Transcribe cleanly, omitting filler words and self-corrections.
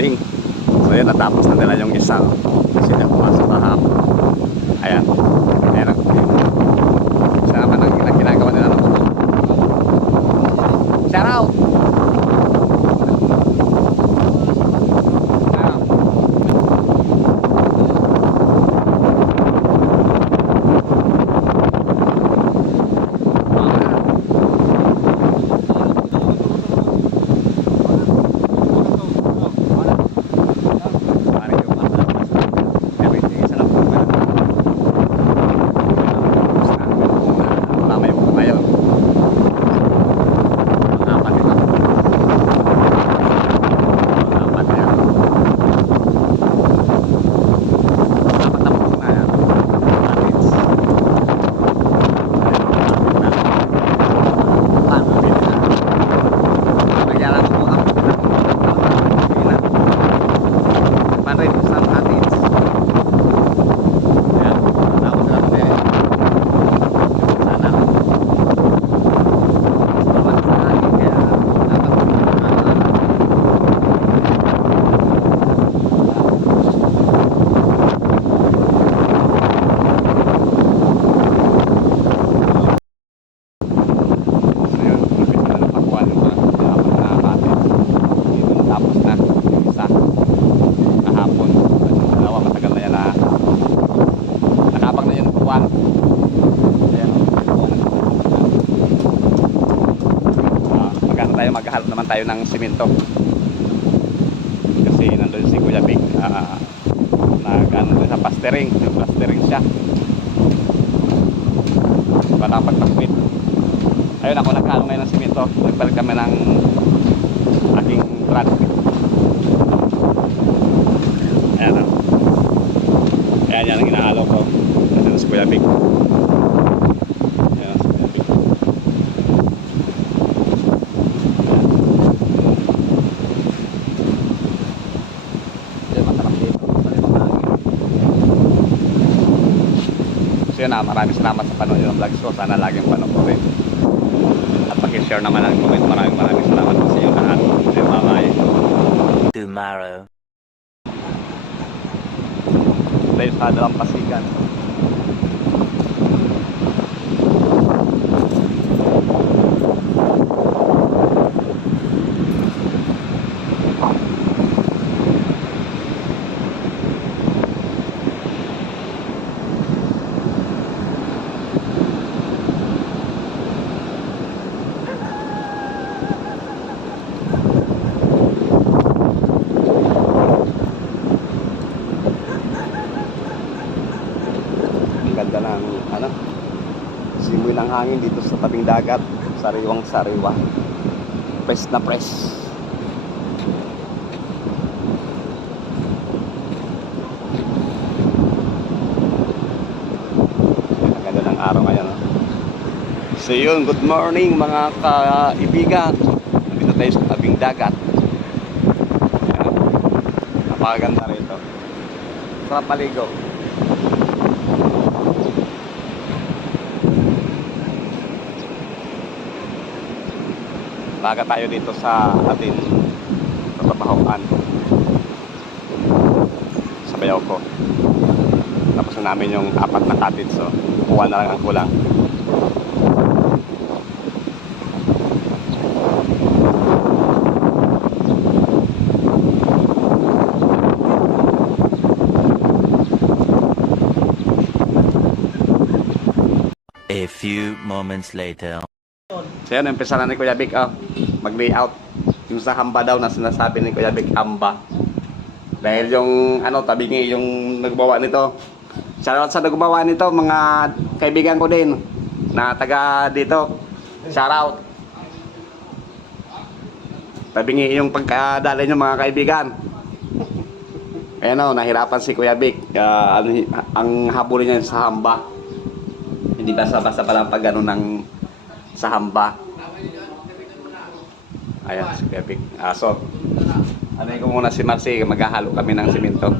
morning. So yun, natapos na nila yung isa. Kasi na pumasok kahapon. Ayan. Ayan ang siya naman ang ginagawa nila ng motor. Shout out! Maghahanap naman tayo ng simento kasi nandun si Kuya Big nag-ano sa plastering, yung plastering siya para pagtakwit. Ayun, ako nagkano ngayon ng simento, nagbalik kami ng aking truck. Ayan o, ayan yan ang hinahalo ko. Nandun si Kuya Big. So yun na, maraming salamat sa panonood ng vlogs ko. Sana laging panoorin at pakishare naman ang comment. Maraming salamat po sa inyo lahat. Bye-bye. Tomorrow. Tayo sa Dalampasigan. Ganda ng simoy ng hangin dito sa tabing dagat, sariwang sariwa, press na press. Ang ganda ng araw ngayon. So yun, good morning mga kaibigan. Nandito tayo sa tabing dagat. Ayan. Napakaganda rito, sarap maligo. Baga tayo dito sa atin trabahoan sa bayaw ko. Tapos na namin yung 4 na cottage, so kuha na lang ang kulang. A few moments later. So yan, umpisa na ni Kuya Big mag-layout. Yung sa hamba daw na sinasabi ni Kuya Big, hamba. Dahil yung tabingi yung nagbawa nito. Shoutout sa nagbawa nito, mga kaibigan ko din na taga dito. Shoutout. Tabingi yung pagkadala nyo mga kaibigan. Ayan nahirapan si Kuya Big. Ang habulin niya sa hamba. Hindi basta-basta pala pag ng sa hamba. Ayan si Kuya Big. So, ko muna si Marcy, maghahalo kami ng simento.